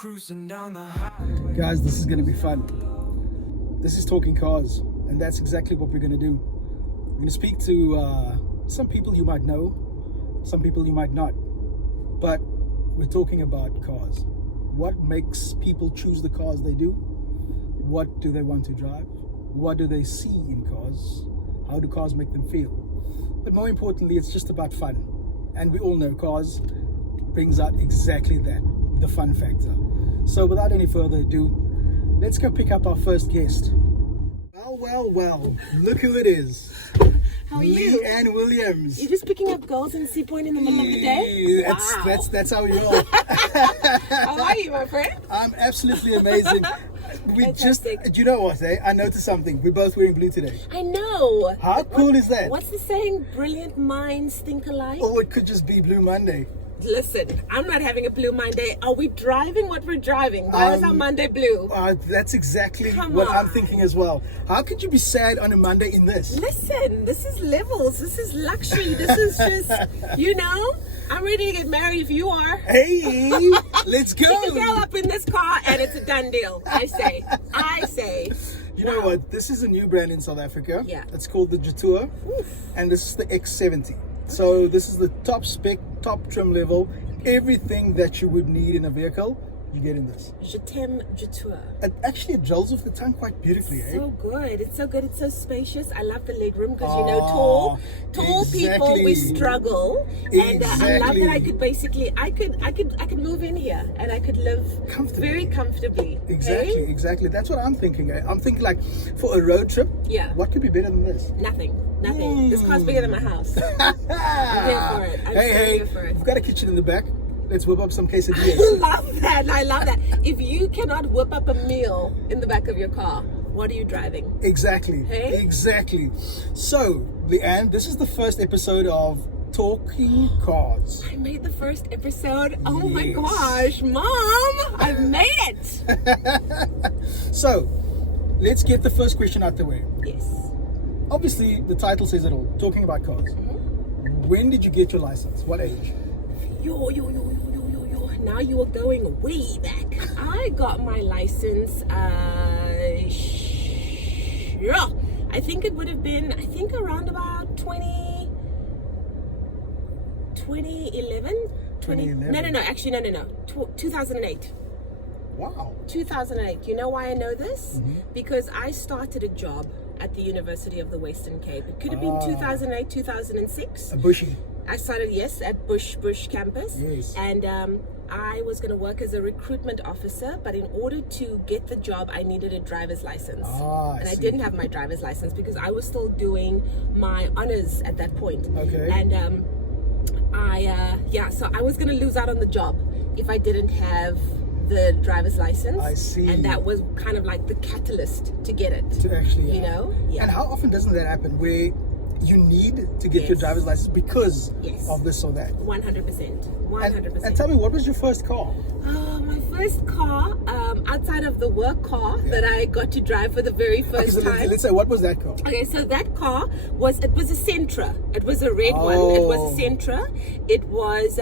Cruising down the highway. Guys, this is going to be fun. This is Talking Cars, and that's exactly what we're going to do. We're going to speak to some people you might know, some people you might not, but we're talking about cars. What makes people choose the cars they do? What do they want to drive? What do they see in cars? How do cars make them feel? But more importantly, it's just about fun. And we all know cars brings out exactly that, the fun factor. So without any further ado, let's go pick up our first guest. Well, look who it is. How are you? Leigh-Anne Williams. You're just picking up girls in Sea Point in the middle of the day? That's how we roll. How are you, my friend? I'm absolutely amazing. Fantastic. Do you know what, I noticed something. We're both wearing blue today. I know. How cool is that? What's the saying? Brilliant minds think alike? Or it could just be Blue Monday. Listen, I'm not having a blue Monday. Are we driving what we're driving? Why is our Monday blue? That's exactly Come what on. I'm thinking as well. How could you be sad on a Monday in this? Listen, this is levels. This is luxury. This is just, I'm ready to get married if you are. Hey, let's go. You can roll up in this car and it's a done deal. I say. You know what? This is a new brand in South Africa. Yeah. It's called the Jetour, and this is the X70. So this is the top spec, top trim level, everything that you would need in a vehicle, you get in this. Jetour. It jolts off the tongue quite beautifully, So good. It's so good. It's so spacious. I love the legroom because Oh, tall people, we struggle. And I love that I could basically, I could move in here and I could live Comfortably. very comfortably. Exactly. That's what I'm thinking. I'm thinking like for a road trip, Yeah. what could be better than this? Nothing. This car's bigger than my house. I'm here for it. I'm Hey, here for it. we've got a kitchen in the back. Let's whip up some I quesadillas. love that. I love that. If you cannot whip up a meal in the back of your car, what are you driving? Exactly. Hey? Exactly. So, Leigh-Anne, this is the first episode of Talking Cars. I made the first episode. Oh my Yes. gosh, Mom! I made it! So, let's get the first question out the way. Yes. Obviously, the title says it all. Talking about cars. When did you get your license? What age? Yo. Now you are going way back. I got my license, I think it would have been, around about 2011? 2011? No. 2008. Wow. 2008. You know why I know this? Because I started a job at the University of the Western Cape. It could have been 2008, 2006. A bushy. I started, yes, at Bush campus. Yes. And I was going to work as a recruitment officer, but in order to get the job, I needed a driver's license. I I see. didn't have my driver's license because I was still doing my honors at that point. Okay. And so I was going to lose out on the job if I didn't have the driver's license. I see. And that was kind of like the catalyst to get it. To actually, You know? Yeah. And how often doesn't that happen where you need to get your Yes. driver's license because Yes. of this or that? 100%. 100%. And tell me, what was your first car? My first car, outside of the work car that I got to drive for the very first time. Let's say, what was that car? Okay, so that car was a Sentra. It was a red one. It was a Sentra. It was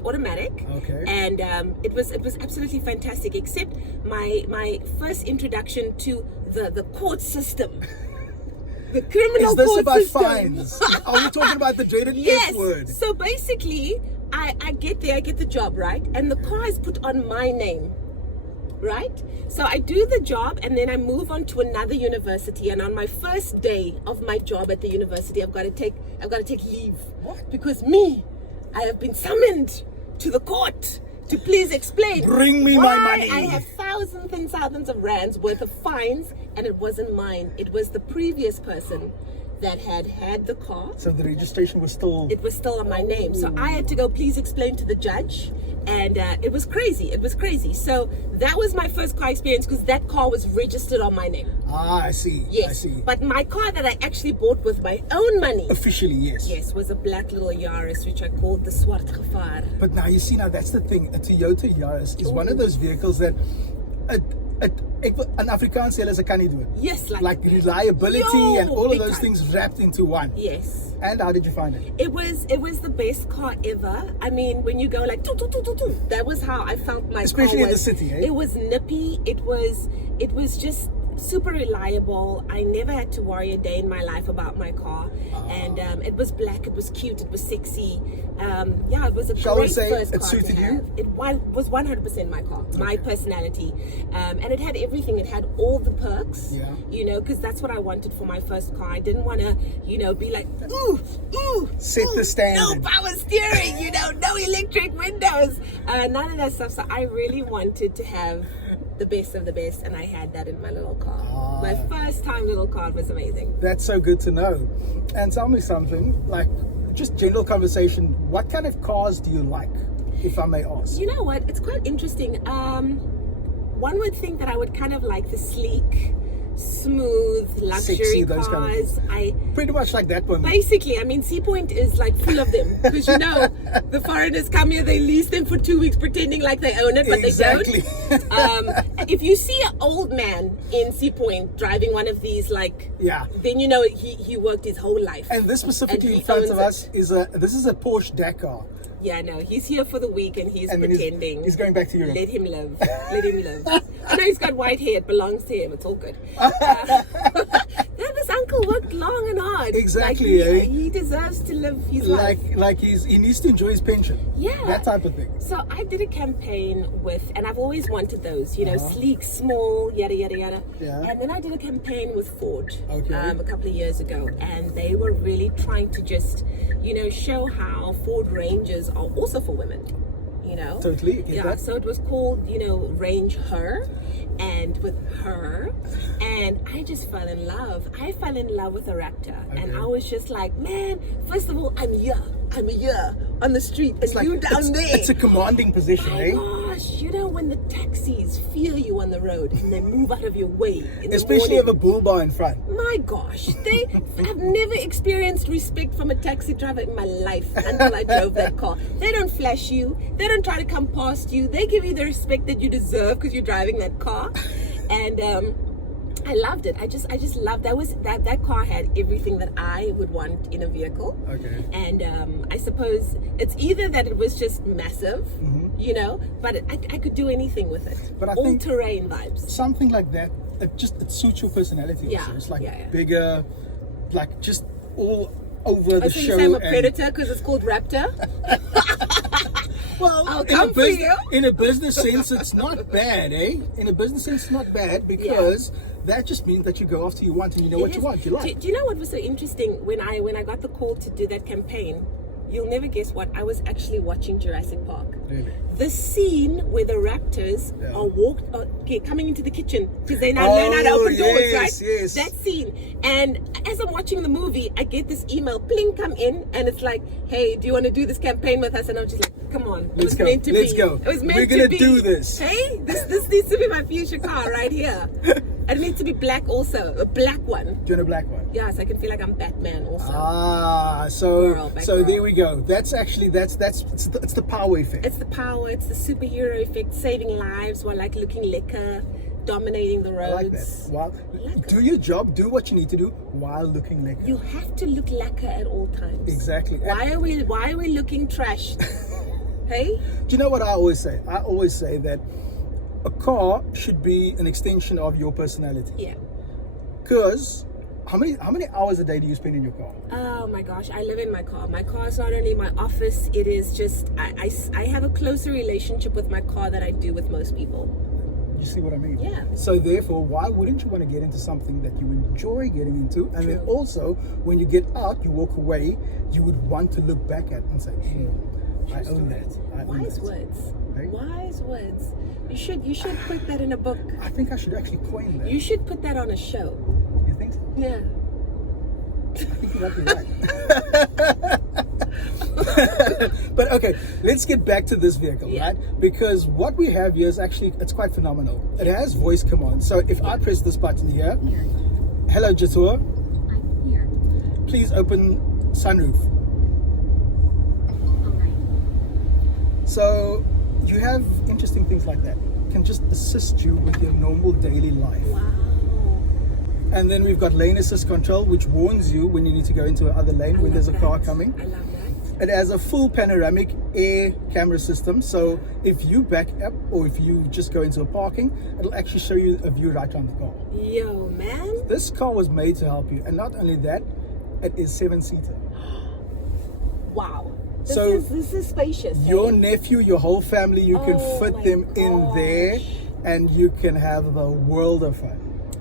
automatic. Okay. And it was absolutely fantastic. Except my first introduction to the court system. The criminal Is this court about system. fines? Are we talking about the dreaded F word? So basically, I get there, I get the job, right? And the car is put on my name, right? So I do the job and then I move on to another university. And on my first day of my job at the university, I've got to take leave. What? Because I have been summoned to the court to please explain. Bring me my why money. I have thousands and thousands of rands worth of fines, and it wasn't mine. It was the previous person that had the car. So the registration was still... It was still on my name. So I had to go, please explain to the judge. And it was crazy. So that was my first car experience because that car was registered on my name. I see. Yes. I see. But my car that I actually bought with my own money, Officially, yes. yes, was a black little Yaris, which I called the Swart Gevaar. But now, you see, now that's the thing. A Toyota Yaris is one of those vehicles that a an Afrikaans sê hulle kan nie doen. Yes, Like reliability Yo, and all of big those time. things wrapped into one. Yes. And how did you find it? It was the best car ever. I mean, when you go like doo, doo, doo, doo, doo, that was how I felt my Especially car in the was. city, eh? It was nippy. It was just super reliable. I never had to worry a day in my life about my car. And it was black, it was cute, it was sexy. Yeah, it was a Shall we great say first it car suited to you? have. It was 100% my car, my personality. And it had everything. It had all the perks, Yeah. you know, because that's what I wanted for my first car. I didn't want to, you know, be like, ooh, Set the standard. no power steering, you know, no electric windows, none of that stuff. So I really wanted to have the best of the best, and I had that in my little car. My first time little car was amazing. That's so good to know. And tell me something, like just general conversation, what kind of cars do you like, if I may ask? You know what? It's quite interesting. One would think that I would kind of like the sleek, smooth, luxury Sexy, those cars. kind of things. Pretty much like that one. Basically, I mean, Sea Point is like full of them. Because you know, the foreigners come here, they lease them for 2 weeks pretending like they own it, but Exactly. they don't. If you see an old man in Sea Point driving one of these, like, Yeah. then you know he worked his whole life. And this specifically And he in front owns of it. us is a Porsche Dakar. Yeah, no, he's here for the week and he's And then pretending. he's going back to Europe. Let him live. Let him live. I know he's got white hair. It belongs to him. It's all good. This uncle worked long and hard. Exactly, Like, eh? he deserves to live his life. Like he needs to enjoy his pension. Yeah. That type of thing. So I did a campaign with, and I've always wanted those, you know, sleek, small, yada, yada, yada. Yeah. And then I did a campaign with Ford Okay. a couple of years ago. And they were really trying to just, you know, show how Ford Rangers are also for women, you know? Totally, get Yeah, that. so it was called, you know, Range Her. And with her, and I just fell in love. I fell in love with a Raptor, and Okay. I was just like, man, first of all, I'm here on the street, and you down there. It's a commanding position, My eh? gosh, you know when the taxis feel you on the road and they move out of your way in the Especially if morning. a bull bar in front. My gosh, I've never experienced respect from a taxi driver in my life until I drove that car. They don't flash you. They don't try to come past you. They give you the respect that you deserve because you're driving that car. And I loved it. I just loved that car had everything that I would want in a vehicle. Okay. And I suppose it's either that it was just massive, you know, but I could do anything with it. But I all think terrain vibes. Something like that, it suits your personality also. Yeah, It's like yeah. bigger, like just all over the So show. you say I'm a and- predator because it's called Raptor? Well, I'll come for you. in a business sense, it's not bad, eh? In a business sense, it's not bad because that just means that you go after you want and you know what It you is. want. You like. Do you know what was so interesting when I got the call to do that campaign? You'll never guess what. I was actually watching Jurassic Park. Really? The scene where the raptors Yeah. are coming into the kitchen because they now learn how to open doors, yes, right? yes. That scene. And as I'm watching the movie, I get this email, pling, come in, and it's like, hey, do you want to do this campaign with us? And I'm just like, come on. It Let's was go. meant to Let's be. go. It was meant We're to gonna be. do this. Hey, this needs to be my future car right here. And it needs to be black also, a black one. Do you want a black one? Yeah, so I can feel like I'm Batman also. So Girl. there we go. That's actually it's the power effect. It's the power, it's the superhero effect, saving lives while like looking lekker, dominating the roads. I like that. Well, like do your job, do what you need to do while looking like You have to look lekker at all times. exactly. Why are we looking trash? Hey? Do you know what I always say? I always say that a car should be an extension of your personality. Yeah. Because how many hours a day do you spend in your car? Oh my gosh, I live in my car. My car is not only my office, it is just, I have a closer relationship with my car than I do with most people. You see what I mean? Yeah. So therefore, why wouldn't you want to get into something that you enjoy getting into? And then True. also, when you get out, you walk away, you would want to look back at and say, I own that. I own Wise that. words. Right? Wise words. You should put that in a book. I think I should actually coin that. You should put that on a show. You think so? Yeah. I think you might be right. But okay, let's get back to this vehicle, Yeah. right? Because what we have here is actually, it's quite phenomenal. It has voice command. So if I press this button here, hello Jetour, I'm here. please open sunroof. Okay. So you have interesting things like that. Can just assist you with your normal daily life. Wow. And then we've got lane assist control, which warns you when you need to go into another lane when there's a car coming. I love that. It has a full panoramic air camera system, so if you back up or if you just go into a parking, it'll actually show you a view right on the car. Yo, man. This car was made to help you, and not only that, it is 7-seater. Wow. So This is spacious. Your hey? nephew, your whole family, you can Oh fit my them in there, gosh. and you can have the world of fun.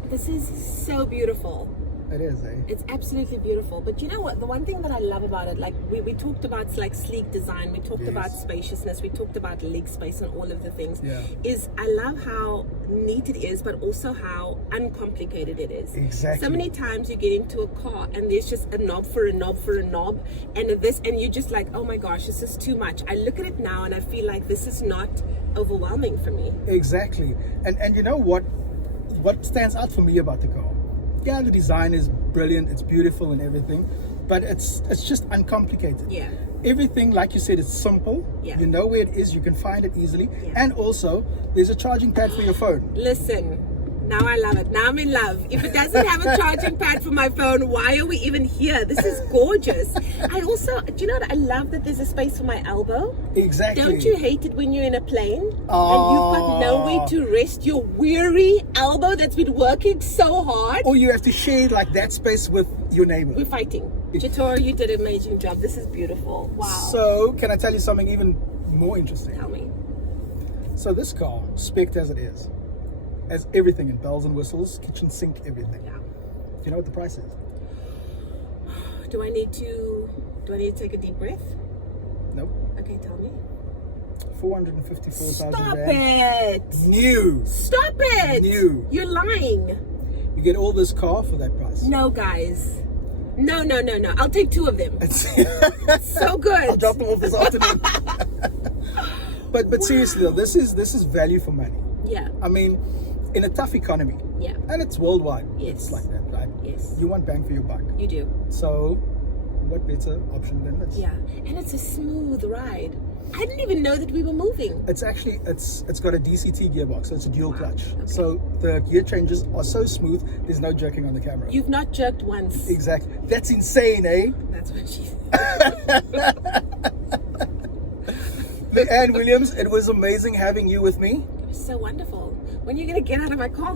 This is so beautiful. It is, eh? It's absolutely beautiful. But you know what? The one thing that I love about it, like we talked about like sleek design, we talked Yes. about spaciousness, we talked about leg space and all of the things. Yeah. Is I love how neat it is, but also how uncomplicated it is. Exactly. So many times you get into a car and there's just a knob for a knob for a knob, and you're just like, oh my gosh, this is too much. I look at it now and I feel like this is not overwhelming for me. Exactly. And you know what stands out for me about the car? Yeah, the design is brilliant, it's beautiful and everything, but it's just uncomplicated. Yeah. Everything, like you said, it's simple. Yeah. You know where it is, you can find it easily. Yeah. And also, there's a charging pad for your phone. Listen, now I love it. Now I'm in love. If it doesn't have a charging pad for my phone, why are we even here? This is gorgeous. I also, do you know what? I love that there's a space for my elbow. Exactly. Don't you hate it when you're in a plane and you've Oh. got nowhere to rest your weary elbow that's been working so hard? Or you have to share like that space with your neighbor. We're fighting. Jetour, you did an amazing job. This is beautiful. Wow. So, can I tell you something even more interesting? Tell me. So this car, spec'd as it is, has everything in bells and whistles, kitchen sink, everything. Yeah. Do you know what the price is? Do I need to take a deep breath? Nope. Okay, tell me. 454,000 Stop rand. it. New. Stop it. New. You're lying. You get all this car for that price. No, guys. No. I'll take 2 of them. It's So good. I'll drop them off this afternoon. But seriously though, this is value for money. Yeah. I mean, in a tough economy, Yeah. and it's worldwide, Yes. it's like that, right? Yes. You want bang for your buck. You do. So, what better option than this? Yeah. And it's a smooth ride. I didn't even know that we were moving. It's actually it's got a DCT gearbox, so it's a dual Wow. clutch. Okay. So the gear changes are so smooth. There's no jerking on the camera. You've not jerked once. Exactly. That's insane, eh? That's what she said. Leigh-Anne Williams, it was amazing having you with me. It was so wonderful. When are you going to get out of my car?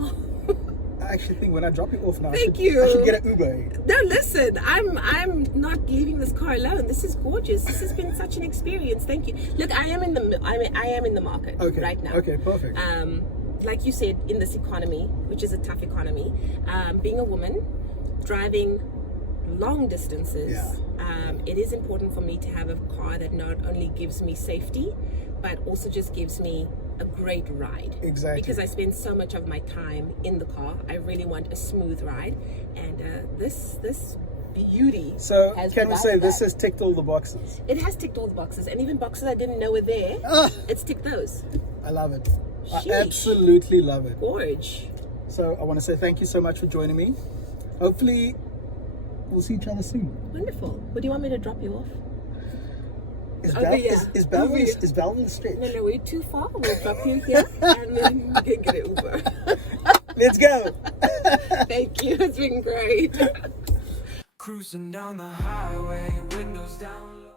I actually think when I drop you off now, Thank I you. should get an Uber. Eh? No, listen, I'm not leaving this car alone. This is gorgeous. This has been such an experience. Thank you. Look, I am in the market Okay. right now. Okay, perfect. Like you said, in this economy, which is a tough economy, being a woman, driving long distances, it is important for me to have a car that not only gives me safety, but also just gives me a great ride. Exactly. Because I spend so much of my time in the car. I really want a smooth ride, and this beauty. So has can we say provided this that. has ticked all the boxes? It has ticked all the boxes, and even boxes I didn't know were there. Ah, It's ticked those. I love it. Sheesh. I absolutely love it. Gorge. So I want to say thank you so much for joining me. Hopefully we'll see each other soon. Wonderful. Would you want me to drop you off? Is Okay, yeah. is Belleville Over here. is Belleville stretch? No, we're too far. We'll drop you here, and then we can get an Uber. Let's go. Thank you. It's been great. Cruising down the highway, windows down.